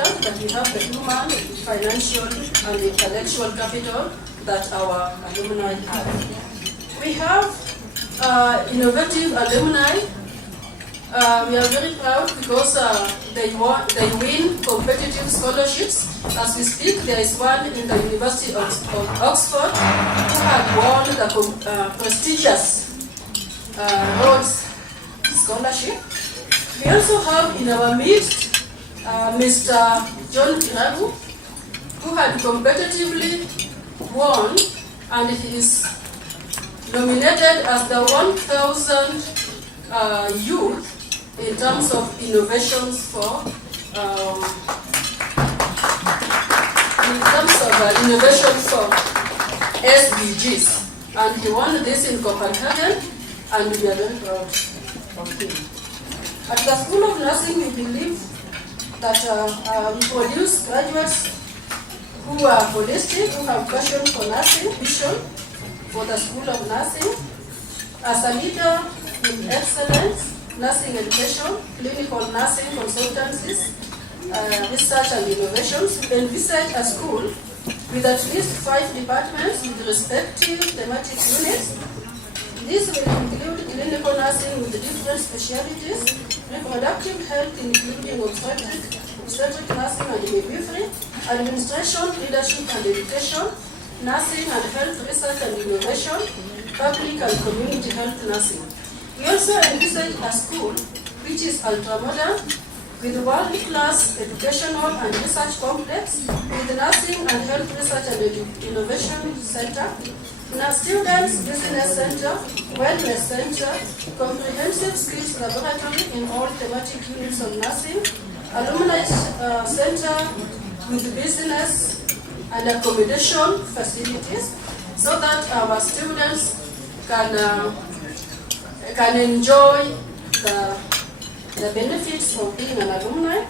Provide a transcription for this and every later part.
important that we have the human, financial, and intellectual capital that our alumni have. We have innovative alumni. We are very proud because they win competitive scholarships. As we speak, there is one in the University of Oxford who had won the prestigious Rhodes Scholarship. We also have in our midst Mr. John Kiragu, who had competitively won, and he is nominated as the 1,000 youth in terms of innovations for SDGs, and he won this in Copenhagen, and we are very proud of him. At the School of Nursing, we believe that we produce graduates who are holistic, who have passion for nursing, vision for the School of Nursing. As a leader in excellence, nursing education, clinical nursing consultancies, research and innovations, we envisage a school with at least 5 departments with respective thematic units. This will include clinical nursing with different specialties, reproductive health including obstetric nursing and midwifery, administration, leadership and education, nursing and health research and innovation, public and community health nursing. We also envisage a school which is ultra-modern, with world-class educational and research complex, with nursing and health research and innovation center, students business center, wellness center, comprehensive skills laboratory in all thematic units of nursing, alumni center with business and accommodation facilities, so that our students can enjoy the benefits of being an alumni.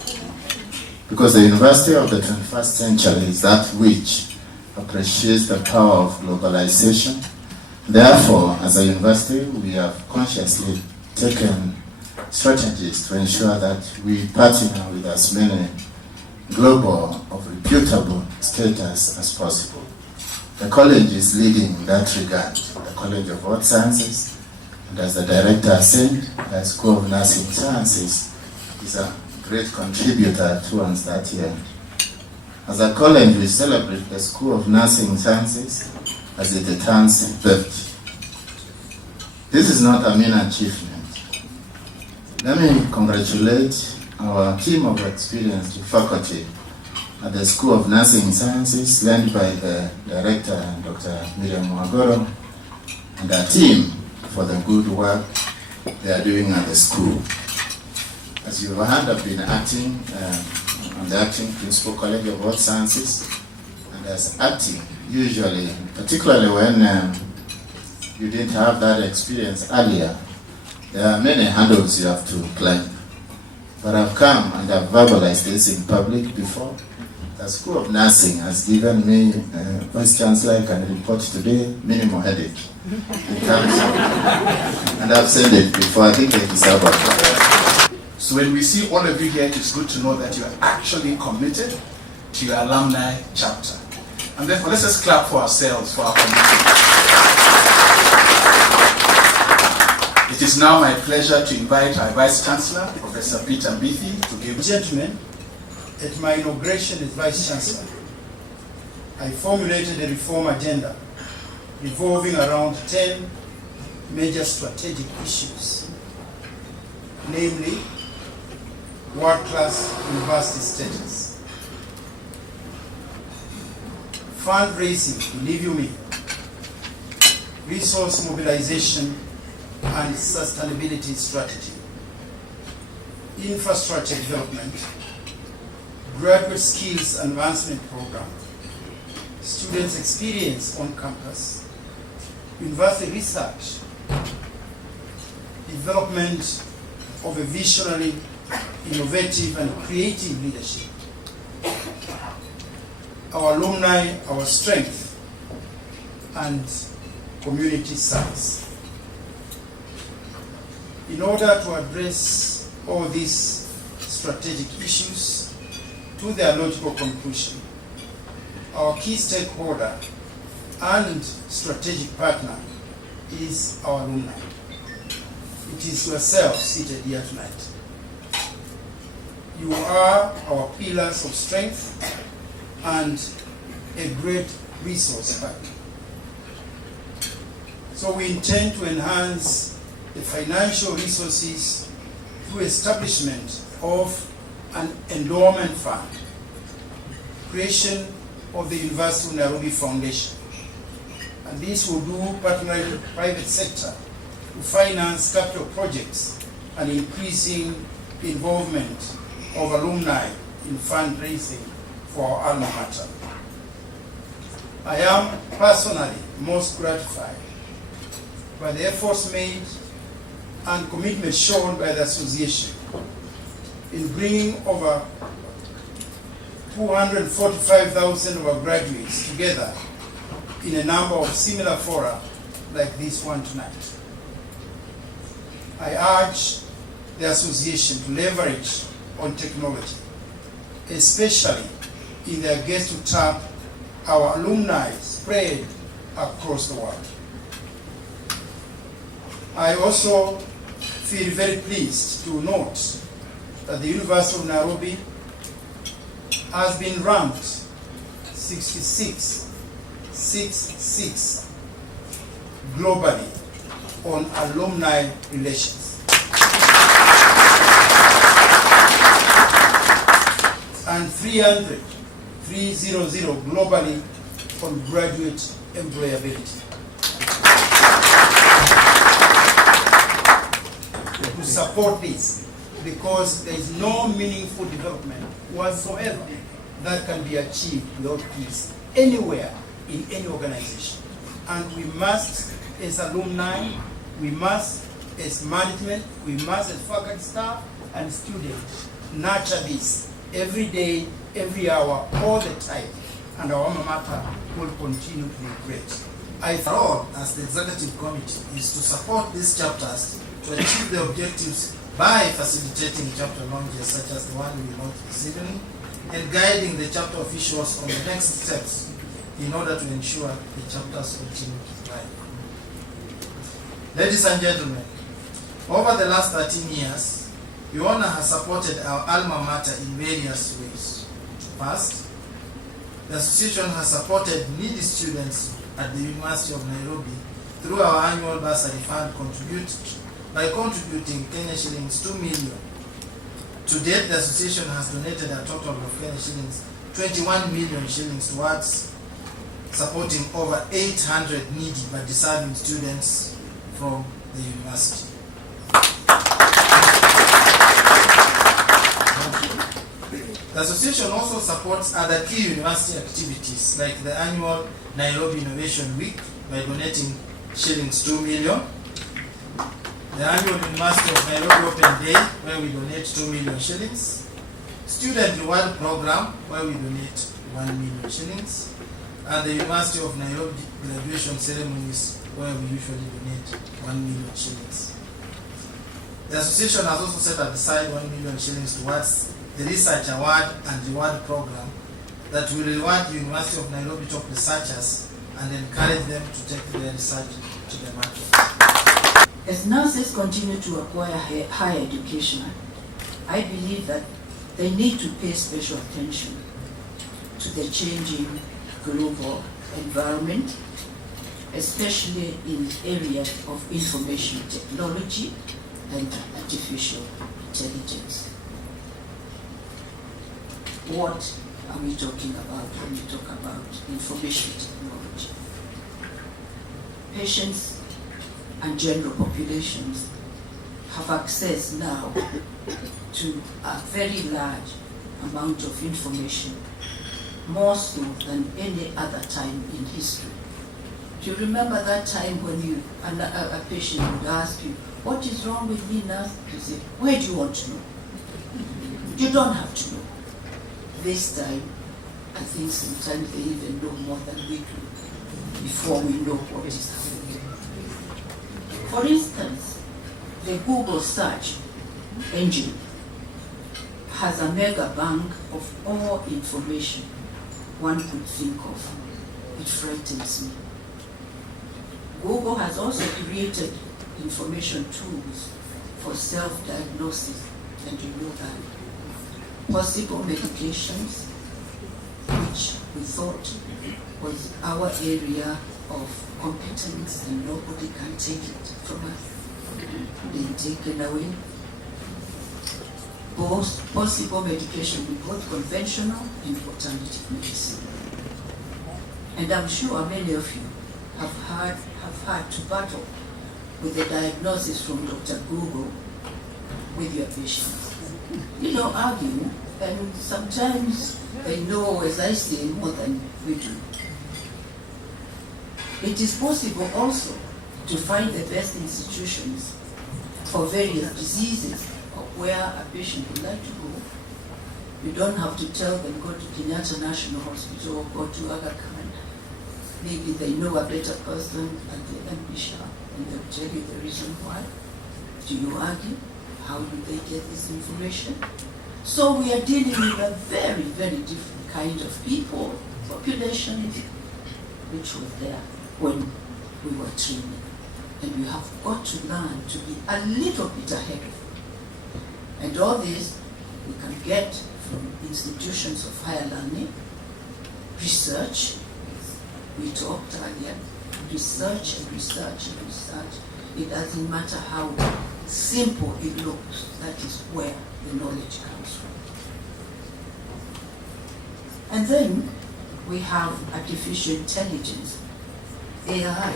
Because the University of the 21st Century is that which appreciates the power of globalization. Therefore, as a university, we have consciously taken strategies to ensure that we partner with as many global of reputable status as possible. The college is leading in that regard. The College of Earth Sciences, and as the director said, the School of Nursing Sciences is a great contributor towards that end. As a college, we celebrate the School of Nursing Sciences as it turns 50. This is not a mean achievement. Let me congratulate our team of experienced faculty at the School of Nursing Sciences, led by the director, Dr. Miriam Mwagoro, and our team for the good work they are doing at the school. As you heard, I've been acting on the acting principal College of Earth Sciences, and as acting, usually, particularly when you didn't have that experience earlier, there are many hurdles you have to climb. But I've come and I've verbalized this in public before. The School of Nursing has given me, Vice-Chancellor, I can report today, minimal headache. In terms of, and I've said it before, I think I deserve it. So when we see all of you here, it's good to know that you are actually committed to your alumni chapter. And therefore, let's just clap for ourselves for our commitment. It is now my pleasure to invite our Vice-Chancellor, Professor Peter Mbithi, to give... Gentlemen, at my inauguration as Vice-Chancellor, I formulated a reform agenda revolving around 10 major strategic issues, namely world-class university status, fundraising, believe you me, resource mobilization and sustainability strategy, infrastructure development, graduate skills advancement program, students' experience on campus, university research, development of a visionary, innovative and creative leadership, our alumni, our strength, and community service. In order to address all these strategic issues, to their logical conclusion, our key stakeholder and strategic partner is our alumni. It is yourself seated here tonight. You are our pillars of strength and a great resource partner. So we intend to enhance the financial resources through establishment of an endowment fund, creation of the University of Nairobi Foundation. And this will do partnering with the private sector to finance capital projects and increasing the involvement of alumni in fundraising for our alma mater. I am personally most gratified by the efforts made and commitment shown by the association in bringing over 245,000 of our graduates together in a number of similar fora like this one tonight. I urge the association to leverage on technology, especially in their quest to tap our alumni spread across the world. I also feel very pleased to note that the University of Nairobi has been ranked 66 globally on alumni relations. And 300 globally on graduate employability. To support this, because there is no meaningful development whatsoever that can be achieved without peace anywhere in any organization. And we must, as alumni, we must, as management, we must, as faculty staff and students, nurture this every day, every hour, all the time, and our alma mater will continue to be great. Our role as the executive committee is to support these chapters to achieve the objectives by facilitating chapter launches such as the one we launched this evening, and guiding the chapter officials on the next steps in order to ensure the chapters continue to thrive. Ladies and gentlemen, over the last 13 years, UONA has supported our alma mater in various ways. First, the association has supported needy students at the University of Nairobi through our annual bursary fund by contributing Kenya shillings 2 million. To date, the association has donated a total of Kenya shillings 21 million shillings towards supporting over 800 needy but deserving students from the university. The association also supports other key university activities like the annual Nairobi Innovation Week by donating shillings 2 million, the annual University of Nairobi Open Day where we donate 2 million shillings, Student Reward Program where we donate 1 million shillings, and the University of Nairobi graduation ceremonies where we usually donate 1 million shillings. The association has also set aside 1 million shillings towards the Research Award and Reward Program that will reward the University of Nairobi top researchers and encourage them to take their research to the market. As nurses continue to acquire higher education, I believe that they need to pay special attention to the changing global environment, especially in areas of information technology and artificial intelligence. What are we talking about when we talk about information technology? Patients and general populations have access now to a very large amount of information, more so than any other time in history. Do you remember that time when a patient would ask you, "What is wrong with me, nurse?" You say, "Where do you want to know?" You don't have to know. This time, I think sometimes they even know more than we do before we know what is happening. For instance, the Google search engine has a mega bank of all information one could think of. It frightens me. Google has also created information tools for self-diagnosis, and you know that. Possible medications, which we thought was our area of competence and nobody can take it from us, being taken away. Both possible medication with both conventional and alternative medicine. And I'm sure many of you have had to battle with the diagnosis from Dr. Google with your patients. You don't argue, and sometimes they know, as I say, more than we do. It is possible also to find the best institutions for various diseases or where a patient would like to go. You don't have to tell them, go to Kenyatta National Hospital or go to Aga Khan. Maybe they know a better person at the MP shop and they'll tell you the reason why. Do you argue? How do they get this information? So we are dealing with a very, very different kind of people, population, which was there when we were training. And we have got to learn to be a little bit ahead of it. And all this we can get from institutions of higher learning, research. We talked earlier, research and research and research. It doesn't matter how simple it looks, that is where the knowledge comes from. And then we have artificial intelligence, AI.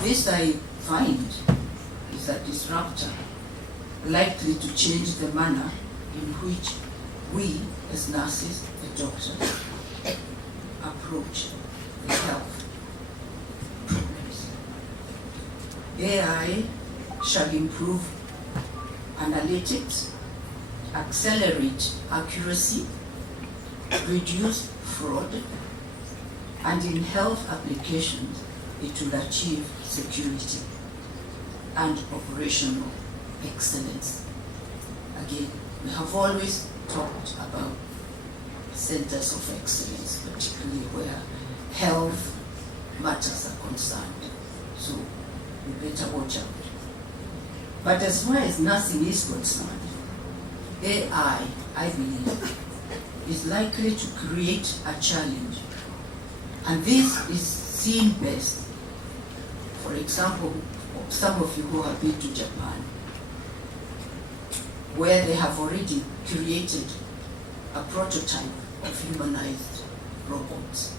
This I find is a disruptor, likely to change the manner in which we as nurses and doctors approach the health problems. AI shall improve analytics, accelerate accuracy, reduce fraud, and in health applications, it will achieve security and operational excellence. Again, we have always talked about centers of excellence, particularly where health matters are concerned. So we better watch out. But as far as nursing is concerned, AI, I believe, is likely to create a challenge. And this is seen best, for example, some of you who have been to Japan, where they have already created a prototype of humanized robots.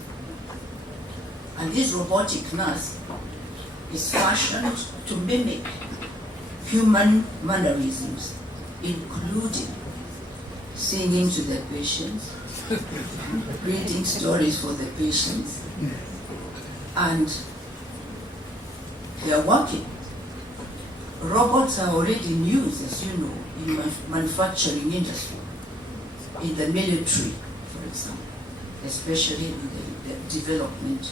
And this robotic nurse is fashioned to mimic human mannerisms, including singing to their patients, reading stories for the patients, and they are working. Robots are already in use, as you know, in manufacturing industry, in the military, for example, especially in the development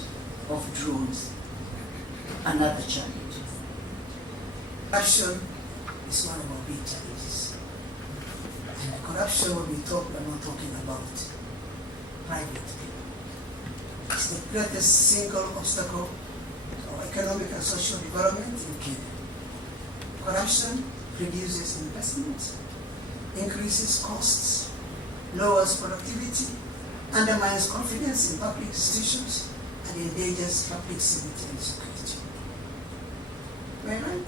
of drones. Another challenge. Corruption is one of our big challenges. And corruption, when we talk, we're not talking about private people. It's the greatest single obstacle to our economic and social development in Kenya. Corruption reduces investment, increases costs, lowers productivity, undermines confidence in public institutions, and endangers public safety and security. Am I right?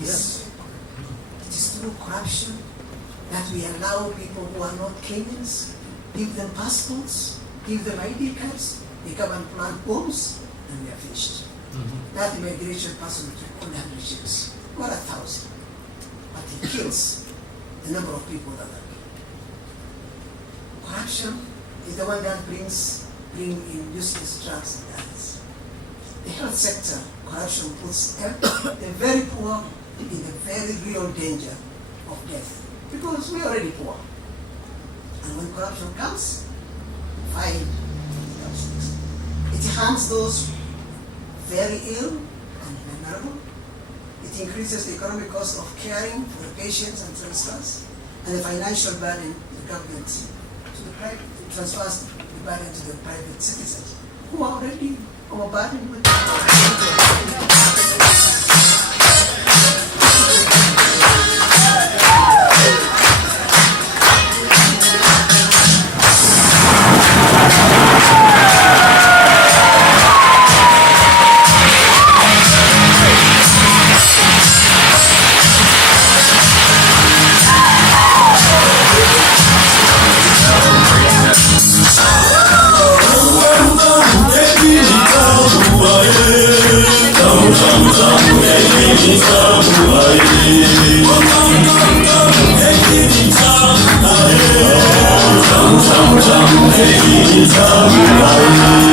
Yes. It is through corruption that we allow people who are not Kenyans, give them passports, give them ID cards, they come and plant bombs, and we are finished. That immigration person took 100 years, or 1,000, but it kills the number of people that are here. Corruption is the one that bring in useless drugs and others. The health sector, corruption puts the very poor in the very real danger of death, because we're already poor. And when corruption comes, fine, it harms those very ill and vulnerable. It increases the economic cost of caring for the patients and transplants. and the financial burden the government to the private, transfers the burden to the private citizens who are already overburdened with Hey,